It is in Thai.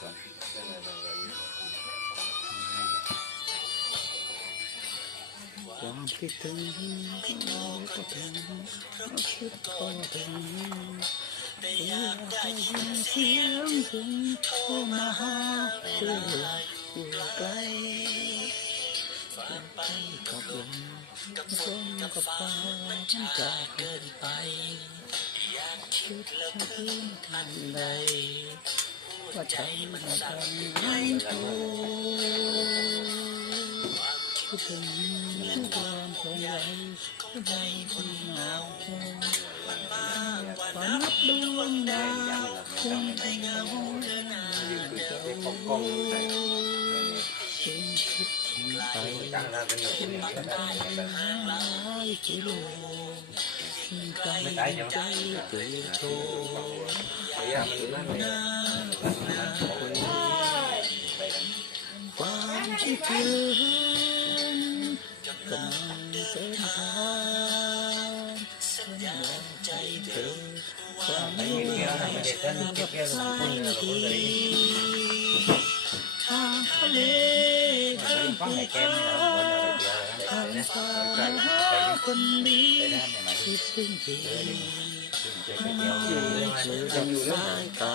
ก่อนความคิดถึงก็ถึงความคิดก็ถึงแต่อยากได้ยินเสียงคุณโทรมาหาเพื่ออยู่ไกลฝันไปกับลมกับฝนกับฟ้ามันจะเกินไป อยากคิดแล้วคืนทันทันใด ถึงความคงไว้ก็ใจที่เหงาฝันนับดวงดาวคงไม่เหงาเดินหน้าเดินจึงคิดถึงไปคิดกันไปหลายกิโลสิ่งใจเดโชว์ความคิดถึงกำลังเป็นทางสัญญาใจเธอความไม่อยากกับสายทีทางทะเลทางภูเขาทางสาวคนดีคิดถึงทีไม่เจอดังสายตา